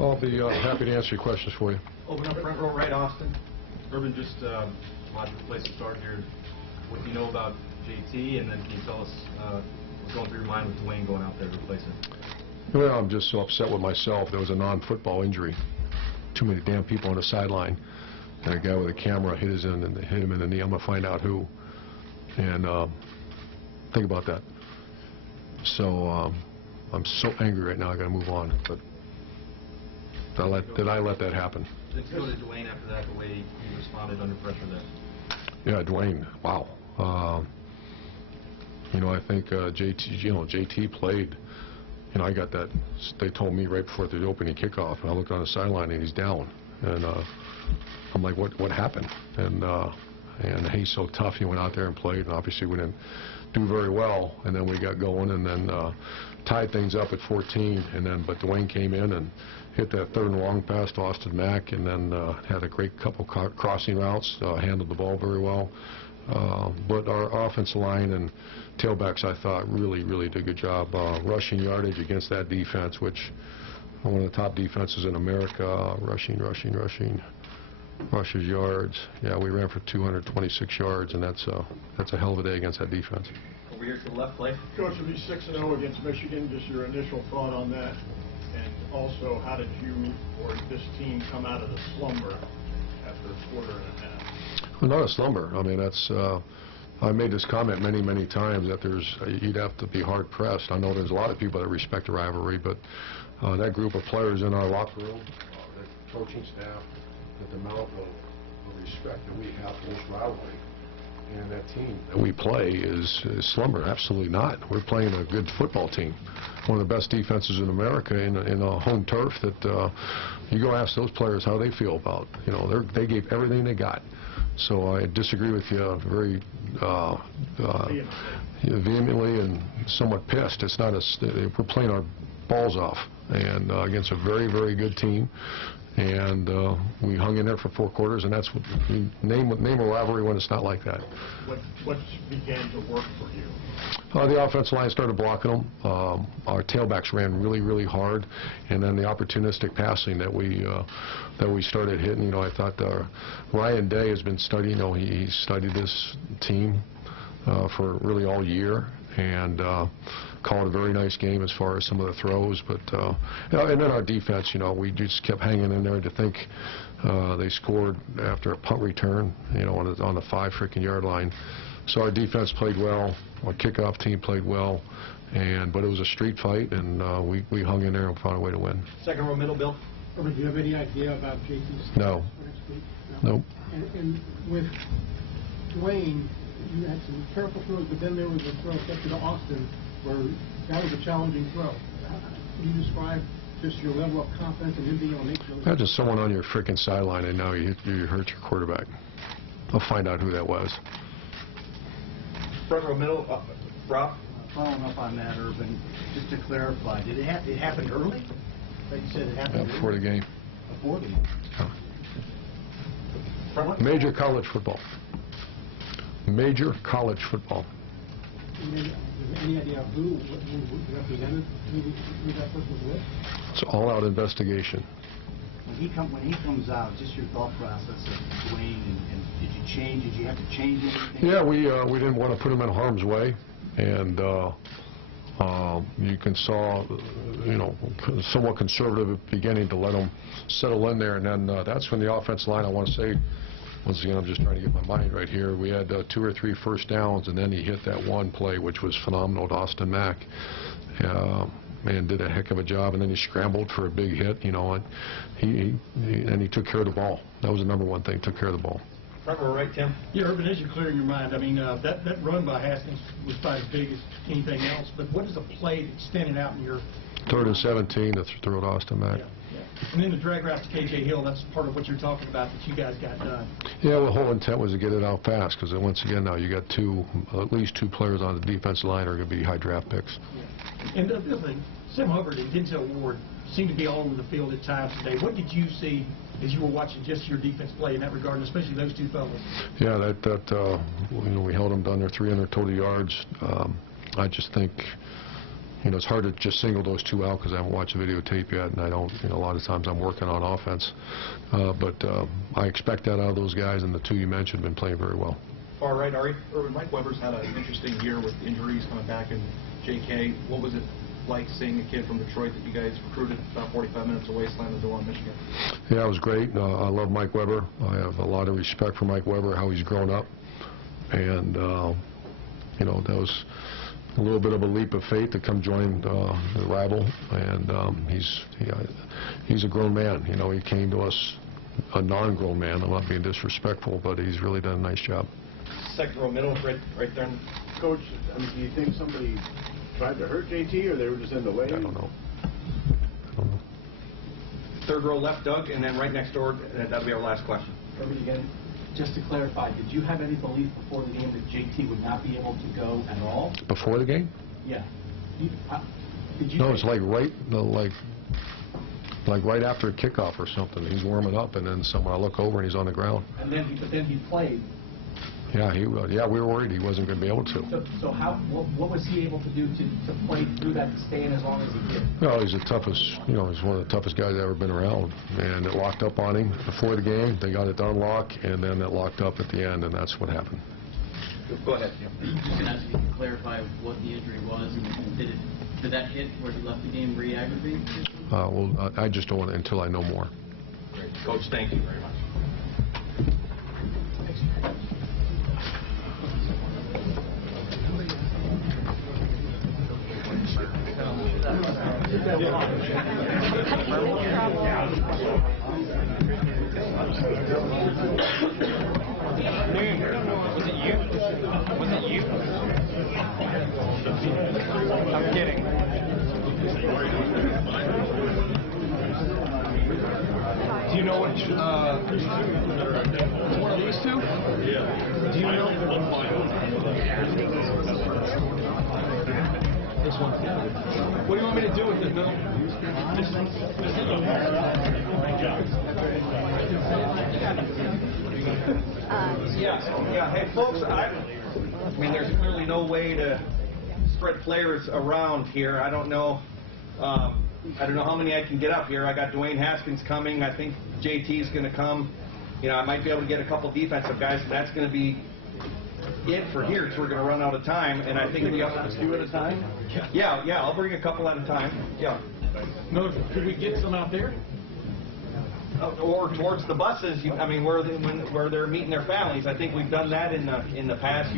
I'll be happy to answer your questions for you. Open up front row right, Austin. Urban, just logical place to start here. What do you know about JT, and then can you tell us what's going through your mind with Dwayne going out there to replace him? Well, I'm just so upset with myself. There was a non-football injury. Too many damn people on the sideline. And a guy with a camera hit him in the knee. I'm going to find out who. And think about that. So I'm so angry right now. I got to move on. But did I let that happen? Let's go to Dwayne after that. The way he responded under pressure there. Yeah, Dwayne. Wow. I think JT played. I got that. They told me right before the opening kickoff, and I looked on the sideline and he's down. And I'm like, what happened? And he's so tough. He went out there and played, and obviously we didn't do very well. And then we got going, and then tied things up at 14. But Dwayne came in and hit that third and long pass to Austin Mack, and then had a great couple crossing routes. Handled the ball very well. But our offensive line and tailbacks, I thought, really did a good job rushing yardage against that defense, which one of the top defenses in America. Rushing, rushes yards. Yeah, we ran for 226 yards, and that's a hell of a day against that defense. Over here to the left, Blake. Coach, will be 6-0 against Michigan. Just your initial thought on that, and also how did you or this team come out of the slumber after a quarter and a half? Well, not a slumber. I mean, I made this comment many times that you'd have to be hard pressed. I know there's a lot of people that respect the rivalry, but that group of players in our locker room, the coaching staff, the amount of respect that we have for this rivalry and that team that we play is slumber. Absolutely not. We're playing a good football team, one of the best defenses in America in a home turf that you go ask those players how they feel about. They gave everything they got. So I disagree with you very vehemently and somewhat pissed. It's not we're playing our balls off and against a very good team, and we hung in there for 4 quarters, and that's what name a rivalry when it's not like that. What began to work for you? The offensive line started blocking them. Our tailbacks ran really hard, and then the opportunistic passing that we started hitting. I thought Ryan Day has been studying. He studied this team for really all year, and called a very nice game as far as some of the throws. But and then our defense, we just kept hanging in there. To think they scored after a punt return, on the 5-yard line. So our defense played well. Our kickoff team played well, but it was a street fight, and we hung in there and found a way to win. Second row middle, Bill. Do you have any idea about JT's No. next week? No. Nope. And with Dwayne, you had some careful throws, but then there was a throw up to Austin where that was a challenging throw. Can you describe just your level of confidence and him being able to make those? Just someone on your freaking sideline, and now you hurt your quarterback. I'll find out who that was. Front row middle, Rob. Following up on that, Urban, just to clarify, did it happen early? Like you said, it happened before the game. Before the game. Major college football. Major college football. Any idea who represented who that person was with? It's all-out investigation. When he comes out, just your thought process of Dwayne, and did you have to change anything? Yeah, we didn't want to put him in harm's way, and you saw, somewhat conservative at the beginning to let him settle in there, and then that's when the offensive line, I want to say, once again, I'm just trying to get my mind right here, we had 2 or 3 first downs, and then he hit that one play, which was phenomenal to Austin Mack. And did a heck of a job, and then he scrambled for a big hit, and he took care of the ball. That was the #1 thing, took care of the ball. Front row right, Tim. Yeah, Urban, as you're clearing your mind, I mean, that run by Haskins was probably as big as anything else, but what is a play that's standing out in your 3rd and 17 to throw to Austin Mack. Yeah. And then the drag route to K.J. Hill, that's part of what you're talking about that you guys got done. Yeah, well, the whole intent was to get it out fast, because once again now you got at least two players on the defensive line are going to be high draft picks. Yeah. And the other thing, Sam Hubbard and Denzel Ward seemed to be all over the field at times today. What did you see as you were watching just your defense play in that regard, and especially those two fellas? Yeah, we held them down there 300 total yards. I just think you know, it's hard to just single those two out because I haven't watched the videotape yet, and I don't, you know, a lot of times I'm working on offense. But I expect that out of those guys, and the two you mentioned have been playing very well. Far right, Ari. Urban, Mike Weber's had an interesting year with injuries coming back, and J.K., what was it like seeing a kid from Detroit that you guys recruited about 45 minutes away slam the door on Michigan? Yeah, it was great. I love Mike Weber. I have a lot of respect for Mike Weber, how he's grown up. And, you know, that was a little bit of a leap of faith to come join the rival. And he's a grown man. You know, he came to us a non-grown man. I'm not being disrespectful, but he's really done a nice job. Second row middle, right there. Coach, I mean, do you think somebody tried to hurt JT, or they were just in the way? I don't know. Third row left, Doug, and then right next door, that'll be our last question. Again, just to clarify, did you have any belief before the game that JT would not be able to go at all? Before the game? Yeah. Did you? No, it's like right after a kickoff or something. He's warming up, and then I look over and he's on the ground. And then, but then he played. Yeah, we were worried he wasn't going to be able to. So what was he able to do to play through that, to stay in as long as he did? Well, he's the toughest, you know, he's one of the toughest guys I've ever been around. And it locked up on him before the game. They got it to unlock, and then it locked up at the end, and that's what happened. Go ahead, Jim. Just going to ask you to clarify what the injury was, and did that hit where he left the game re-aggravate? Well, I just don't want it until I know more. Great. Coach, thank you very much. Was it you? Was it you? I'm kidding. Do you know which, one of these two? Yeah. Do you know? This one. What do you want me to do with it, Bill? Yeah. Hey, folks, I mean, there's clearly no way to spread players around here. I don't know how many I can get up here. I got Dwayne Haskins coming. I think JT's going to come. You know, I might be able to get a couple defensive guys, but that's going to be it for here, because we're going to run out of time. And I think we have to do at a time. Yeah. I'll bring a couple at a time. Yeah. No, could we get some out there? Or towards the buses. I mean, where they're meeting their families. I think we've done that in the past.